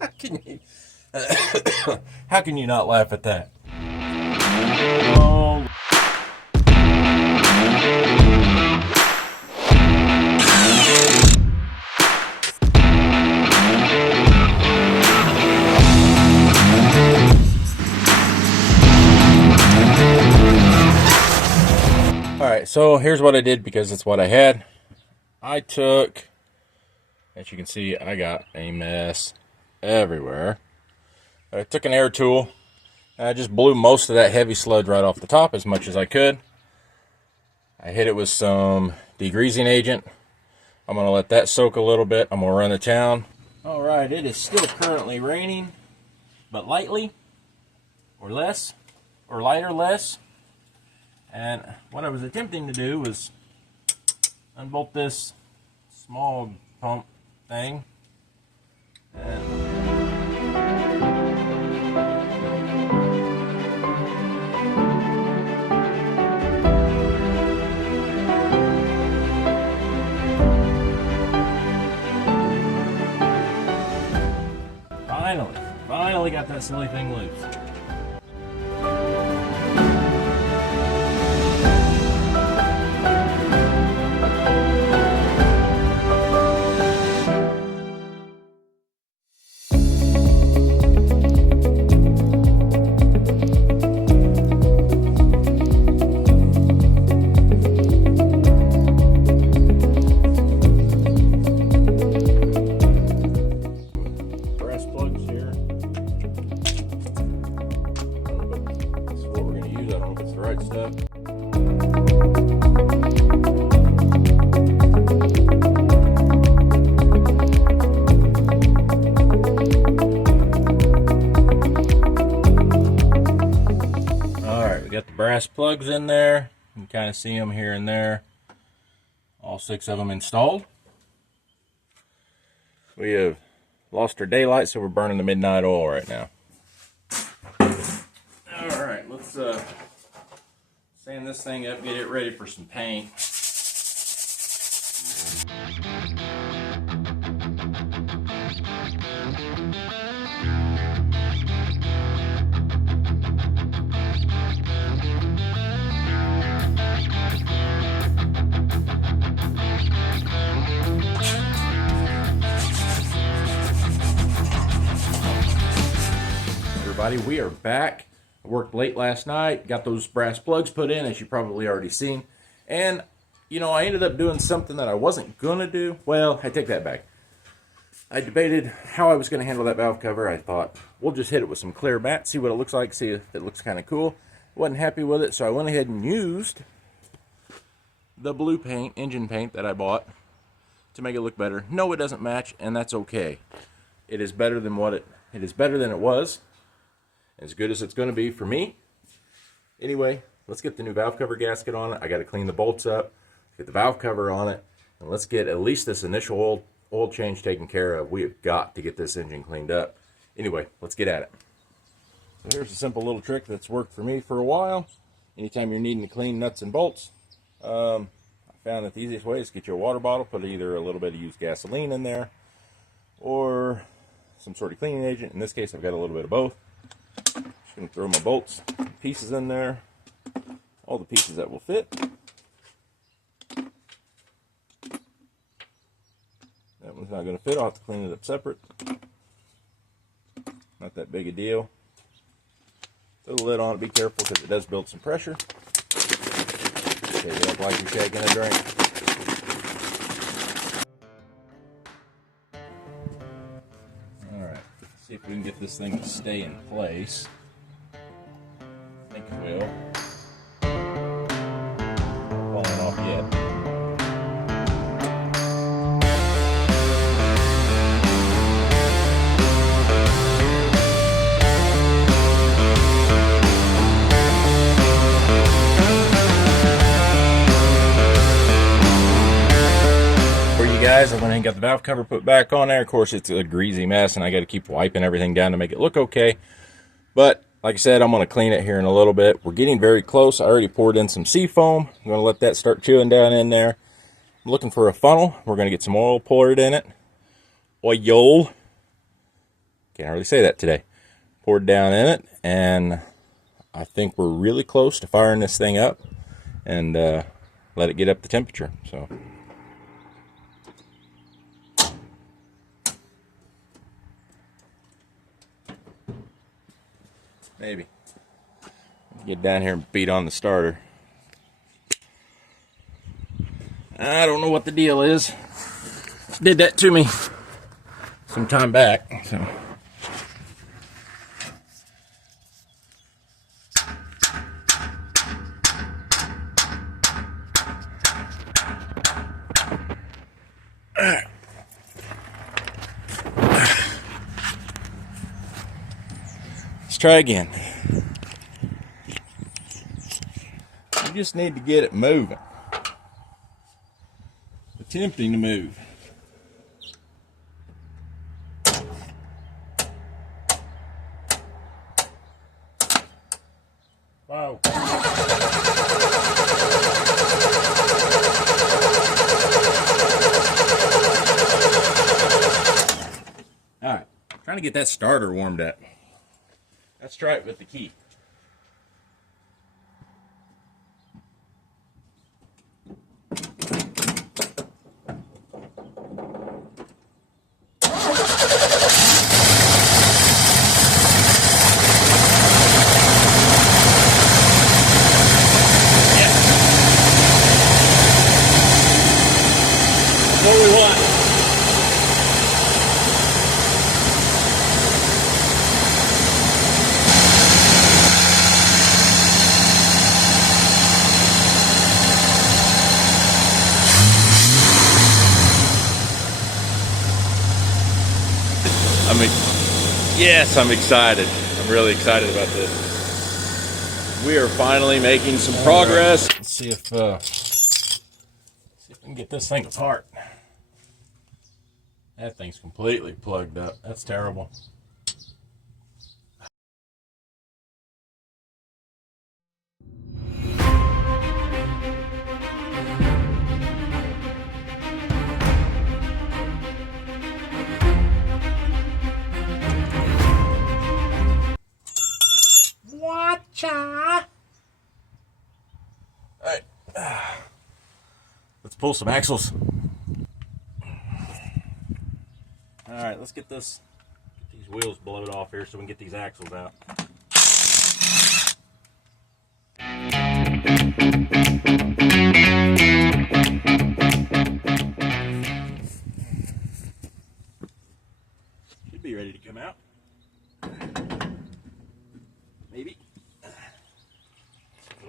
How can you, how can you not laugh at that? Oh. Alright, so here's what I did because it's what I had. I took, as you can see, I got a mess everywhere. I took an air tool and I just blew most of that heavy sludge right off the top as much as I could. I hit it with some degreasing agent. I'm going to let that soak a little bit. I'm going to run the town. Alright, it is still currently raining, but lightly, or less, or lighter less. And what I was attempting to do was unbolt this small pump thing. And finally got that silly thing loose. Right stuff. Alright, we got the brass plugs in there. You can kind of see them here and there. All 6 of them installed. We have lost our daylight, so we're burning the midnight oil right now. Alright, let's sand this thing up, get it ready for some paint. Everybody, we are back. I worked late last night, got those brass plugs put in, as you probably already seen. And, you know, I ended up doing something that I wasn't going to do. Well, I take that back. I debated how I was going to handle that valve cover. I thought, we'll just hit it with some clear matte, see what it looks like, see if it looks kind of cool. Wasn't happy with it, so I went ahead and used the blue paint, engine paint that I bought to make it look better. No, it doesn't match, and that's okay. It is better than it is better than it was. As good as it's going to be for me. Anyway, let's get the new valve cover gasket on it. I got to clean the bolts up, get the valve cover on it, and let's get at least this initial oil change taken care of. We have got to get this engine cleaned up. Anyway, let's get at it. So here's a simple little trick that's worked for me for a while. Anytime you're needing to clean nuts and bolts, I found that the easiest way is to get you a water bottle, put either a little bit of used gasoline in there, or some sort of cleaning agent. In this case, I've got a little bit of both. Just going to throw my bolts, pieces in there, all the pieces that will fit. That one's not going to fit. I'll have to clean it up separate. Not that big a deal. Throw the lid on it. Be careful because it does build some pressure. Shake it up like you're shaking a drink. Alright, see if we can get this thing to stay in place. I think it will. Not falling off yet. Guys, I went ahead and got the valve cover put back on there. Of course, it's a greasy mess, and I got to keep wiping everything down to make it look okay. But like I said, I'm going to clean it here in a little bit. We're getting very close. I already poured in some seafoam. I'm going to let that start chewing down in there. I'm looking for a funnel. We're going to get some oil poured in it. Oil. Can't hardly say that today. Poured down in it, and I think we're really close to firing this thing up and let it get up to temperature. So maybe get down here and beat on the starter. I don't know what the deal is. Did that to me some time back. So let's try again. You just need to get it moving. Attempting to move. Wow. Alright, trying to get that starter warmed up. Let's try it with the key. What we want. Yes, I'm excited. I'm really excited about this. We are finally making some progress. Right. Let's see if we can get this thing apart. That thing's completely plugged up. That's terrible. Watcha! Alright. Let's pull some axles. Alright, let's get these wheels blowed off here so we can get these axles out. Should be ready to come out. Maybe. A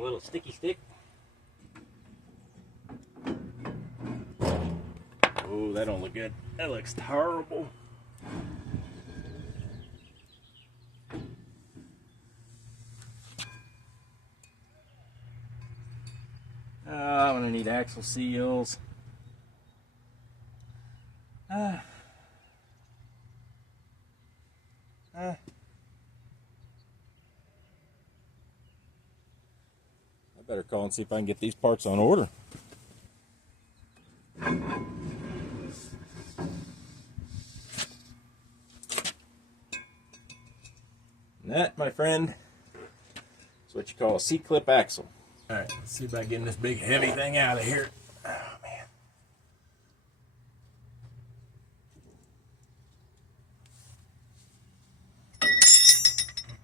little sticky stick. Oh, that don't look good. That looks terrible. I'm gonna need axle seals. I better call and see if I can get these parts on order. And that, my friend, is what you call a C-clip axle. All right, let's see about getting this big heavy thing out of here. Oh, man.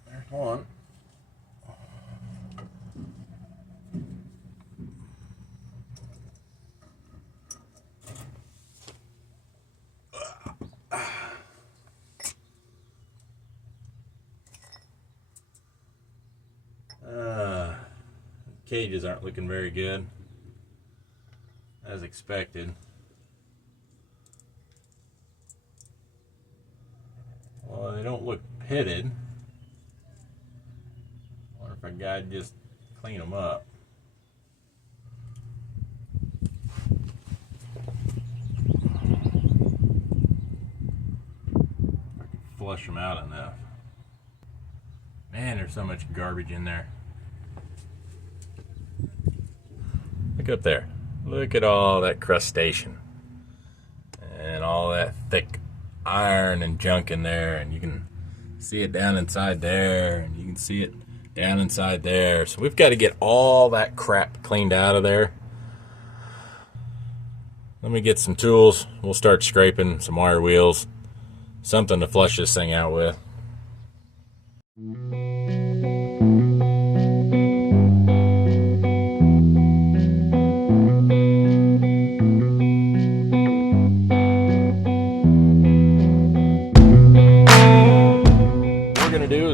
There's one. Cages aren't looking very good, as expected. Well, they don't look pitted. I wonder if I could just clean them up. If I can flush them out enough. Man, there's so much garbage in there. Look up there. Look at all that crustation and all that thick iron and junk in there, and you can See it down inside there, and you can see it down inside there. So we've got to get all that crap cleaned out of there. Let me get some tools. We'll start scraping some wire wheels, something to flush this thing out with.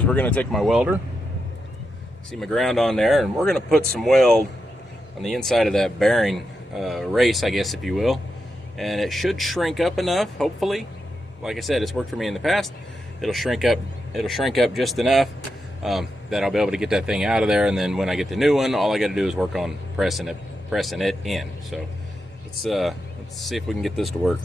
We're going to take my welder, see my ground on there, and we're going to put some weld on the inside of that bearing race, I guess, if you will, and it should shrink up enough, hopefully. Like I said, it's worked for me in the past. It'll shrink up just enough that I'll be able to get that thing out of there, and then when I get the new one, all I got to do is work on pressing it in. So let's see if we can get this to work.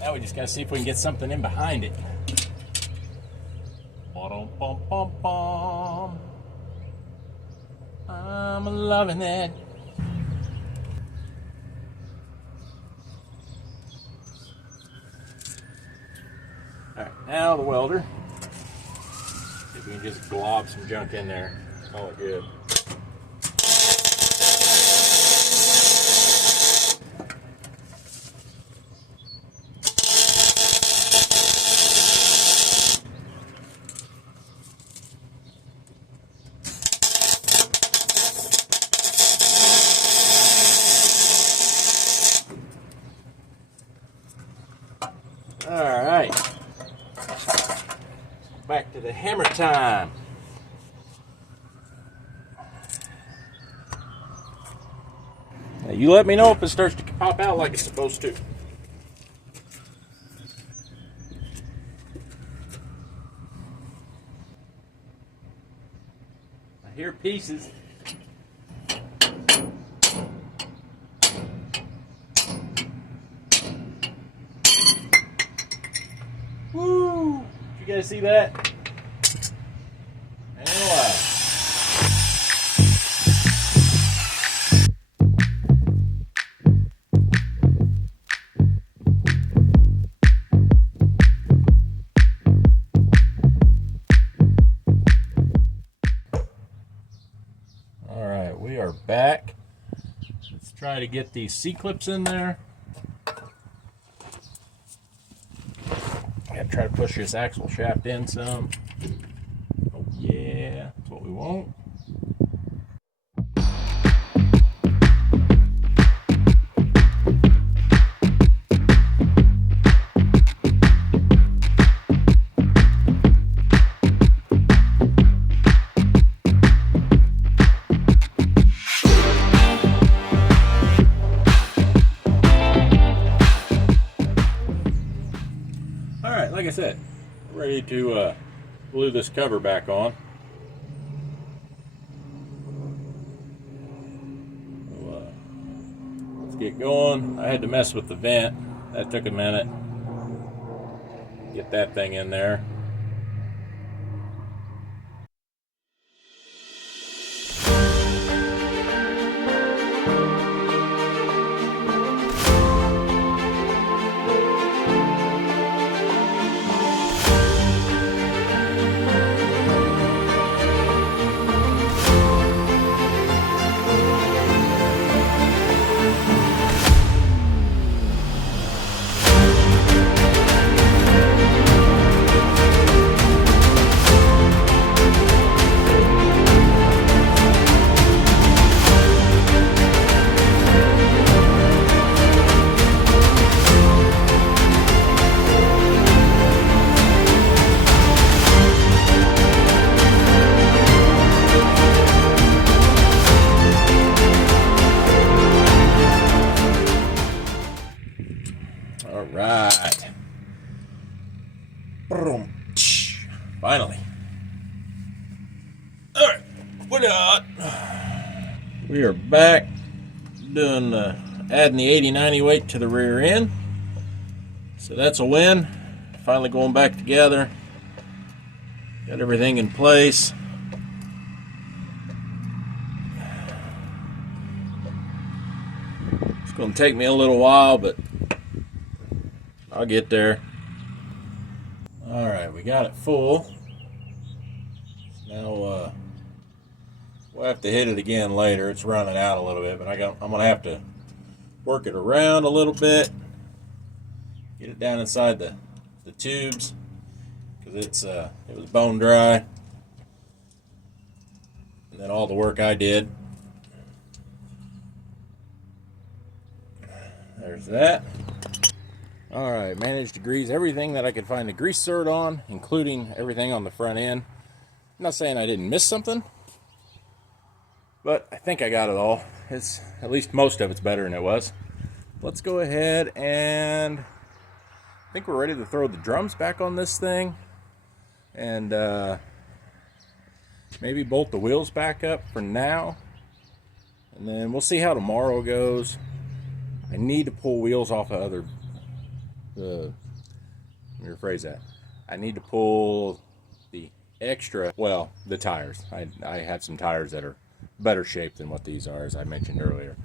Now we just gotta see if we can get something in behind it. I'm loving it. Alright, now the welder. If we can just glob some junk in there, call it good. Alright, back to the hammer time. Now you let me know if it starts to pop out like it's supposed to. I hear pieces. Woo! Did you guys see that? Anyway. All right, we are back. Let's try to get these C-clips in there. Try to push this axle shaft in some. Oh yeah, that's what we want. Alright, like I said, ready to glue this cover back on. So, let's get going. I had to mess with the vent. That took a minute. Get that thing in there. Boom. Finally. Alright, what up? We are back doing adding the 80-90 weight to the rear end. So that's a win. Finally going back together. Got everything in place. It's going to take me a little while, but I'll get there. Alright, we got it full. Now we'll have to hit it again later. It's running out a little bit, but I'm going to have to work it around a little bit. Get it down inside the tubes because it was bone dry. And then all the work I did. There's that. Alright, managed to grease everything that I could find the grease zerd on, including everything on the front end. I'm not saying I didn't miss something, but I think I got it all. It's at least most of it's better than it was. Let's go ahead and I think we're ready to throw the drums back on this thing and maybe bolt the wheels back up for now, and then we'll see how tomorrow goes. I need to pull wheels off of other let me rephrase that. I need to pull the extra, well, the tires. I have some tires that are better shape than what these are, as I mentioned earlier.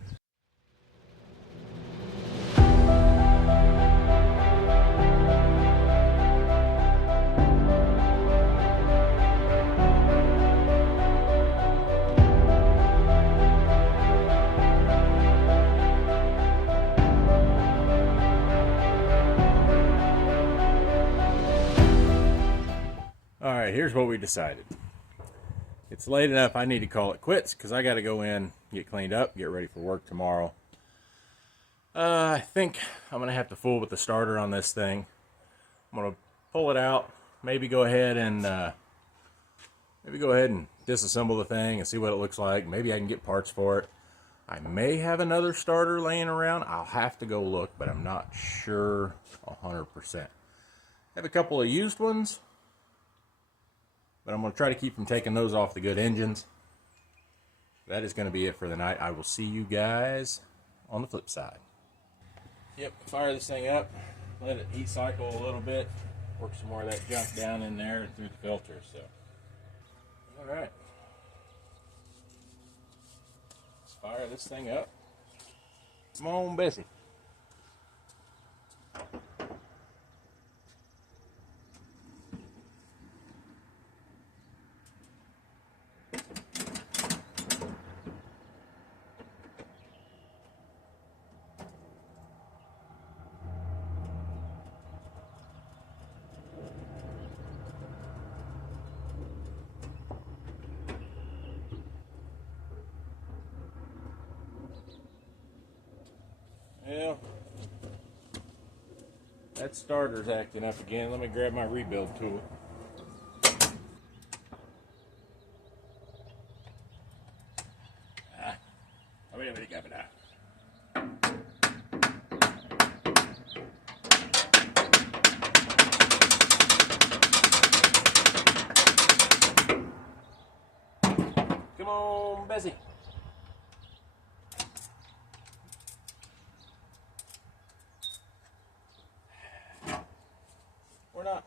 Alright, here's what we decided. It's late enough I need to call it quits because I got to go in, get cleaned up, get ready for work tomorrow. I think I'm going to have to fool with the starter on this thing. I'm going to pull it out, maybe go ahead and disassemble the thing and see what it looks like. Maybe I can get parts for it. I may have another starter laying around. I'll have to go look, but I'm not sure 100%. I have a couple of used ones, but I'm going to try to keep from taking those off the good engines. That is going to be it for the night. I will see you guys on the flip side. Yep, fire this thing up, let it heat cycle a little bit, work some more of that junk down in there and through the filter. So, all right, let's fire this thing up. Come on, Bessie. Well, that starter's acting up again. Let me grab my rebuild tool. Come on, Bessie. Or not.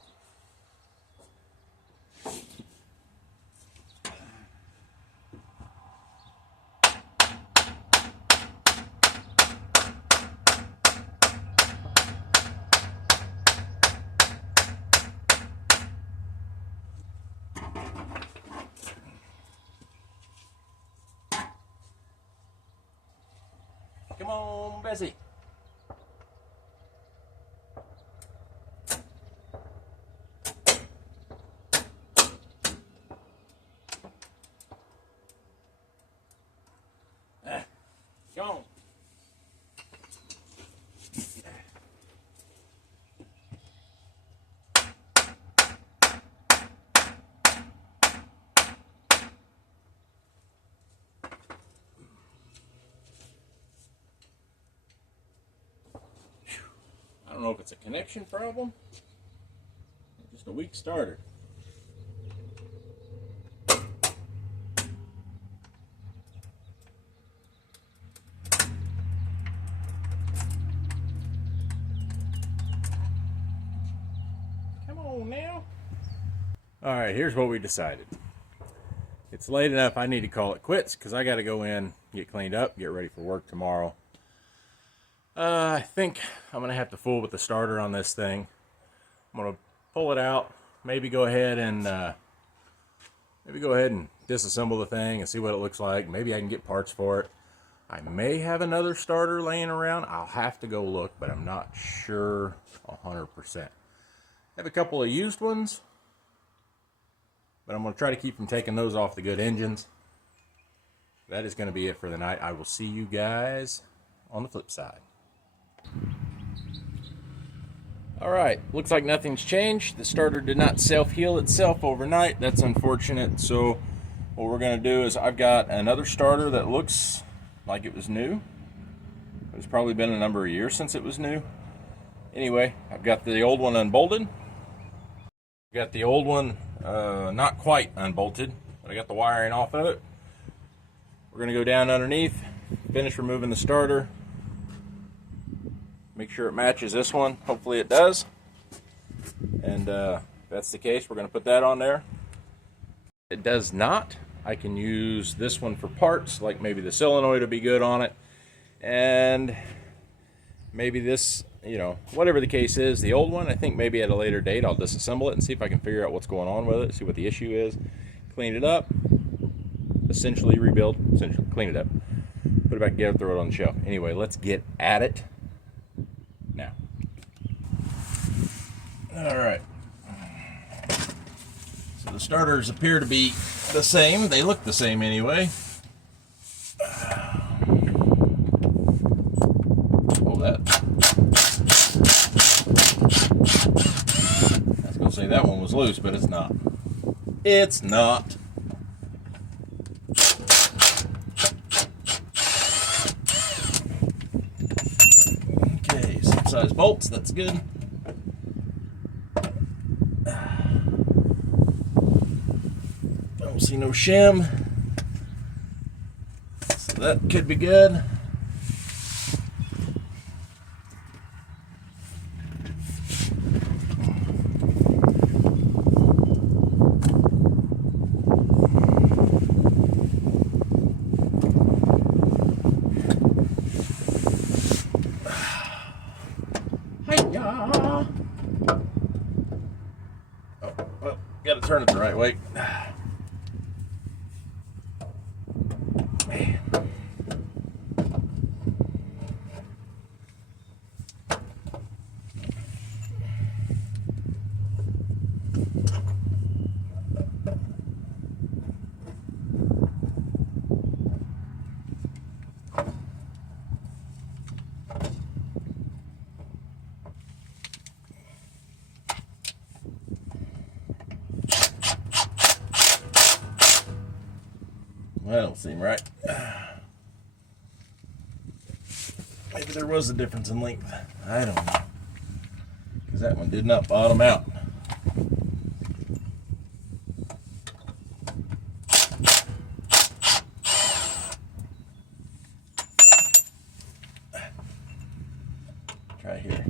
Come on, Bessie. Come on. I don't know if it's a connection problem. a weak starter. Come on now. All right, here's what we decided. It's late enough, I need to call it quits because I got to go in, get cleaned up, get ready for work tomorrow. I think I'm going to have to fool with the starter on this thing. I'm going to pull it out, maybe go ahead and disassemble the thing and see what it looks like. Maybe I can get parts for it. I may have another starter laying around. I'll have to go look, but I'm not sure 100%. I have a couple of used ones, but I'm going to try to keep from taking those off the good engines. That is going to be it for the night. I will see you guys on the flip side. Alright, looks like nothing's changed. The starter did not self-heal itself overnight. That's unfortunate. So what we're going to do is I've got another starter that looks like it was new. It's probably been a number of years since it was new. Anyway, I've got the old one unbolted. Got the old one not quite unbolted, but I got the wiring off of it. We're going to go down underneath, finish removing the starter. Make sure it matches this one. Hopefully it does. And if that's the case, we're going to put that on there. If it does not, I can use this one for parts, like maybe the solenoid will be good on it. And maybe this, you know, whatever the case is, the old one, I think maybe at a later date I'll disassemble it and see if I can figure out what's going on with it, see what the issue is, clean it up, essentially rebuild, essentially clean it up, put it back together, throw it on the shelf. Anyway, let's get at it now. All right. So the starters appear to be the same. They look the same anyway. Hold that. I was going to say that one was loose, but it's not. It's not. Okay, same size bolts, that's good. Don't see no shim. So that could be good. Got to turn it the right way. Man. That don't seem right. Maybe there was a difference in length. I don't know. Because that one did not bottom out. Try here.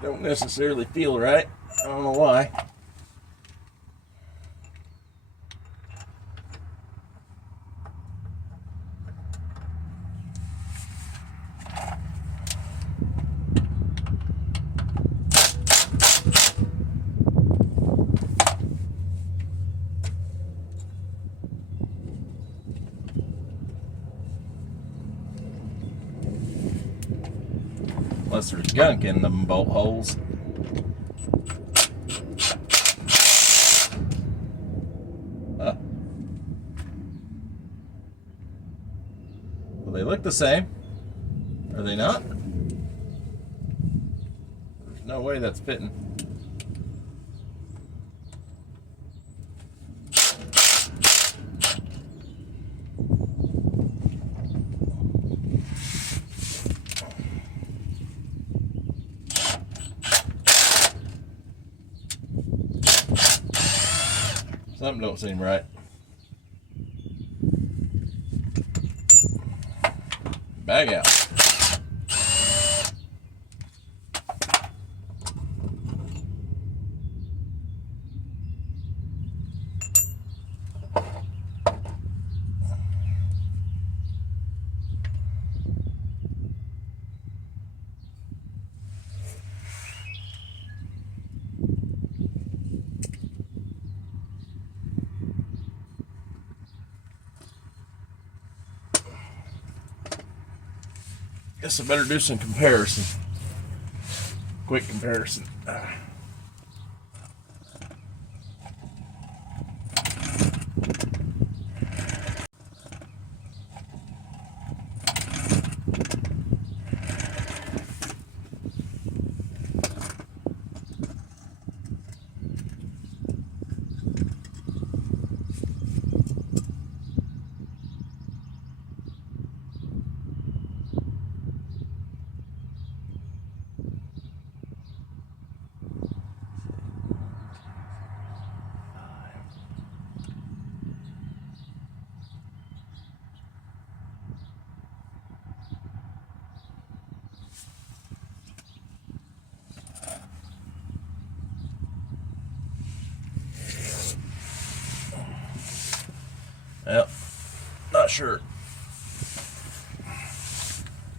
Don't necessarily feel right. I don't know why. Unless there's gunk in them bolt holes. Well, they look the same. Are they not? There's no way that's fitting. Something don't seem right. Bag out. Guess I better do some comparison. Quick comparison. Well, not sure.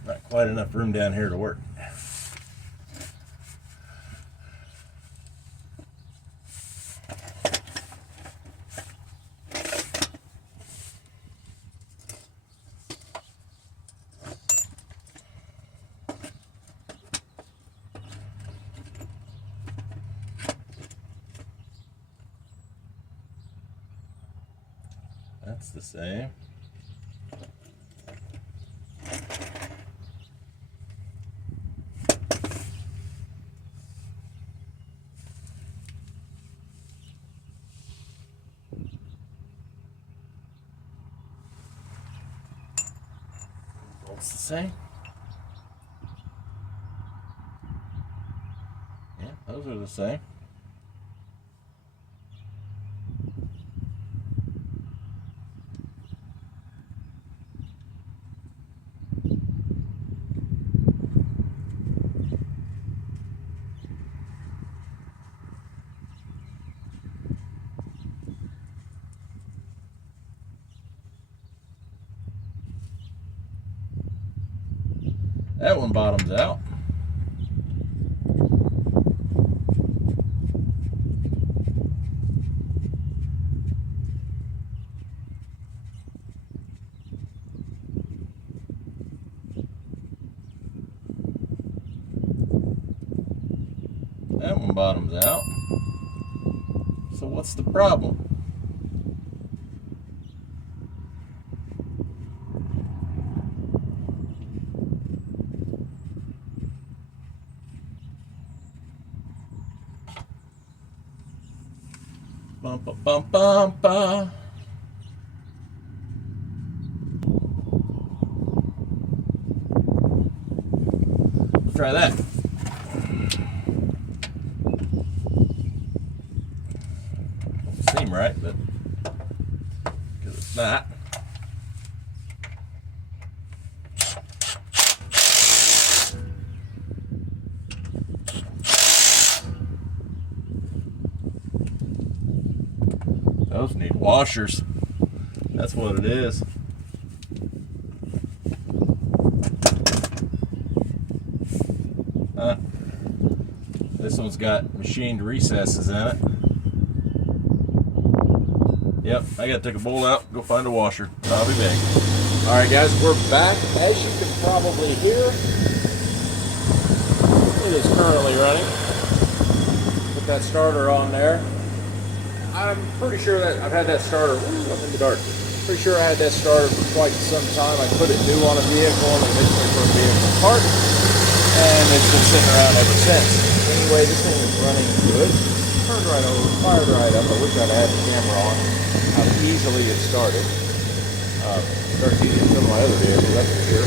Not quite enough room down here to work. That's the same. Bolts the same. Yeah, those are the same. That one bottoms out. That one bottoms out. So what's the problem? Bum, ba, bum, bum, ba. Let's try that. Don't seem right, but because it's not. Those need washers. That's what it is. This one's got machined recesses in it. Yep, I gotta take a bolt out, go find a washer. I'll be back. Alright guys, we're back. As you can probably hear, it is currently running. Put that starter on there. I'm pretty sure that I've had that starter, I'm in the dark. Pretty sure I had that starter for quite some time. I put it new on a vehicle and eventually for a vehicle apart, and it's been sitting around ever since. Anyway, this thing is running good. Turned right over, fired right up. I wish I'd had the camera on. How easily it started. Starts easier than some of my other vehicles, that's for sure.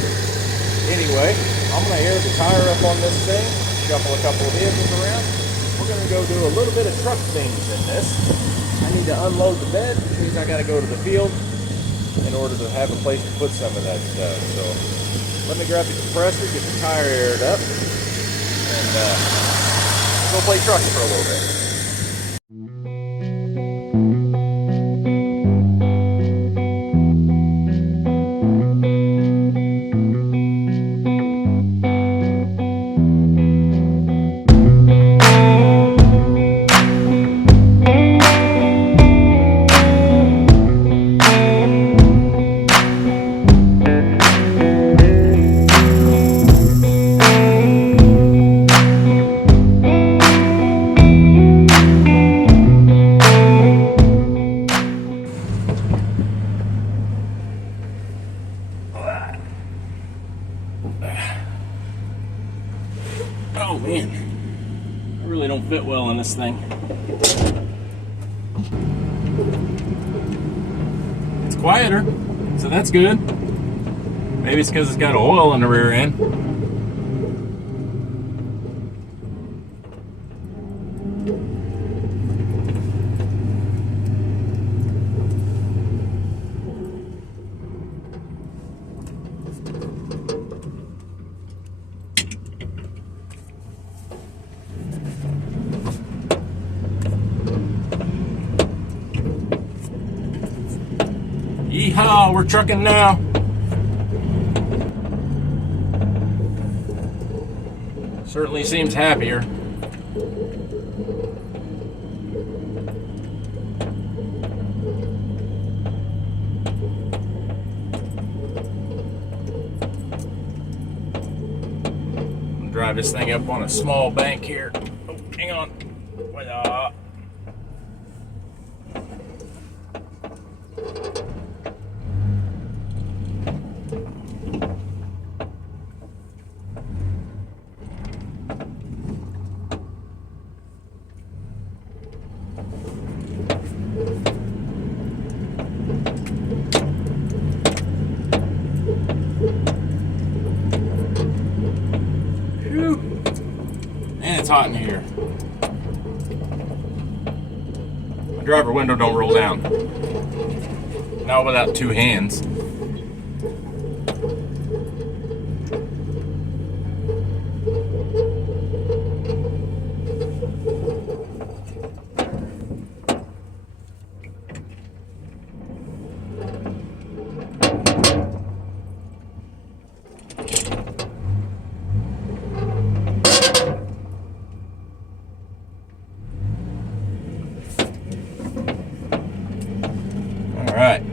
Anyway, I'm going to air the tire up on this thing, shuffle a couple of vehicles around. We're going to go do a little bit of truck things in this. I need to unload the bed, which means I got to go to the field in order to have a place to put some of that stuff. So let me grab the compressor, get the tire aired up, and go play trucks for a little bit. Oh man, I really don't fit well in this thing. It's quieter, so that's good. Maybe it's because it's got oil in the rear end. Yeehaw, we're trucking now. Certainly seems happier. I'll drive this thing up on a small bank here. Oh, hang on. And it's hot in here. My driver window don't roll down. Not without two hands. All right.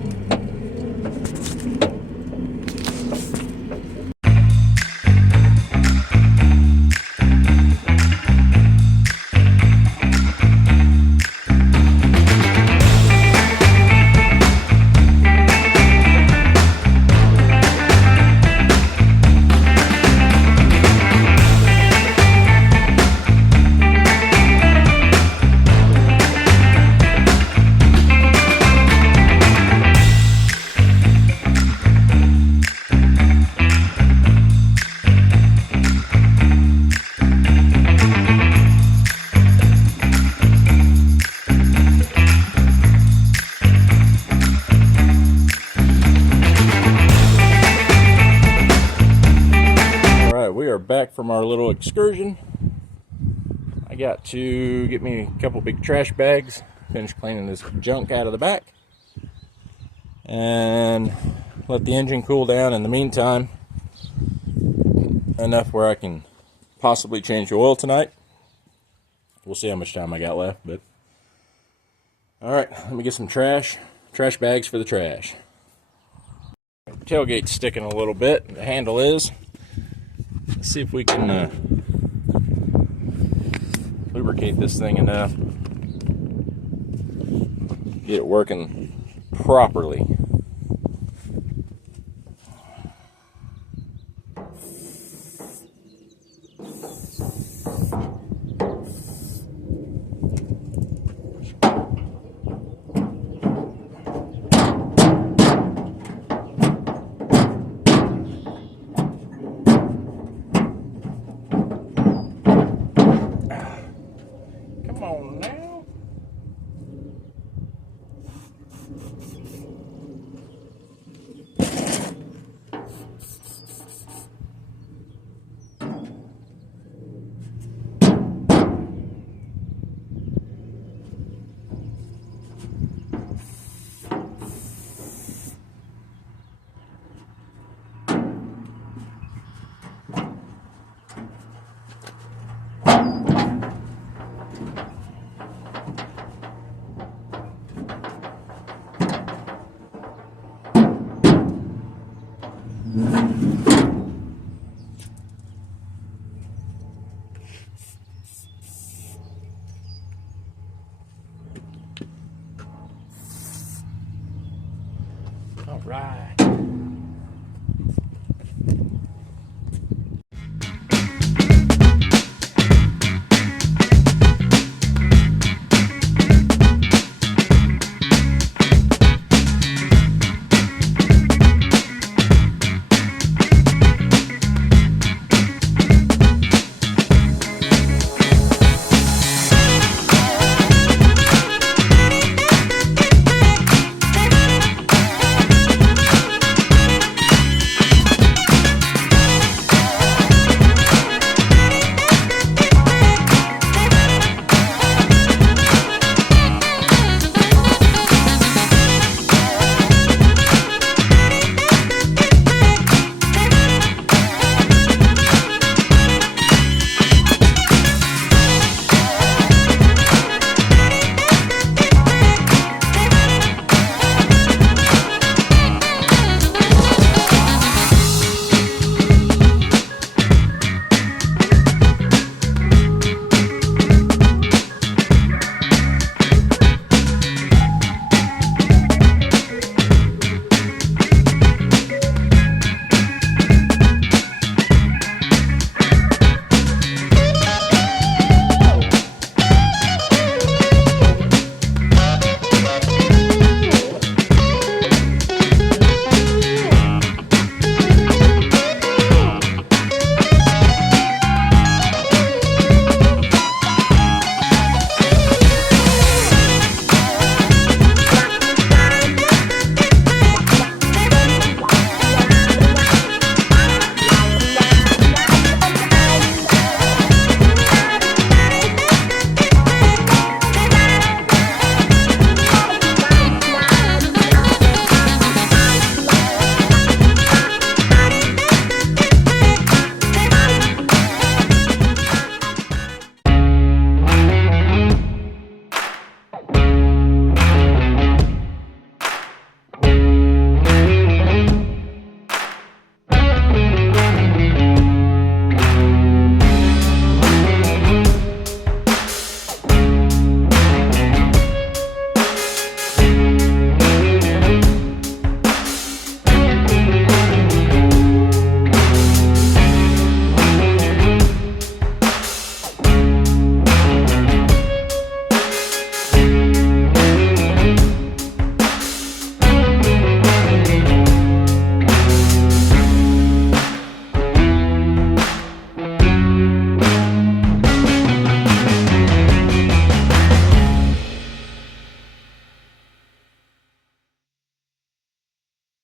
We are back from our little excursion. I got to get me a couple big trash bags, finish cleaning this junk out of the back, and let the engine cool down in the meantime, enough where I can possibly change the oil tonight. We'll see how much time I got left, but all right, let me get some trash bags for the trash. Tailgate's sticking a little bit, the handle is. Let's see if we can lubricate this thing enough, get it working properly. Come on now. Right.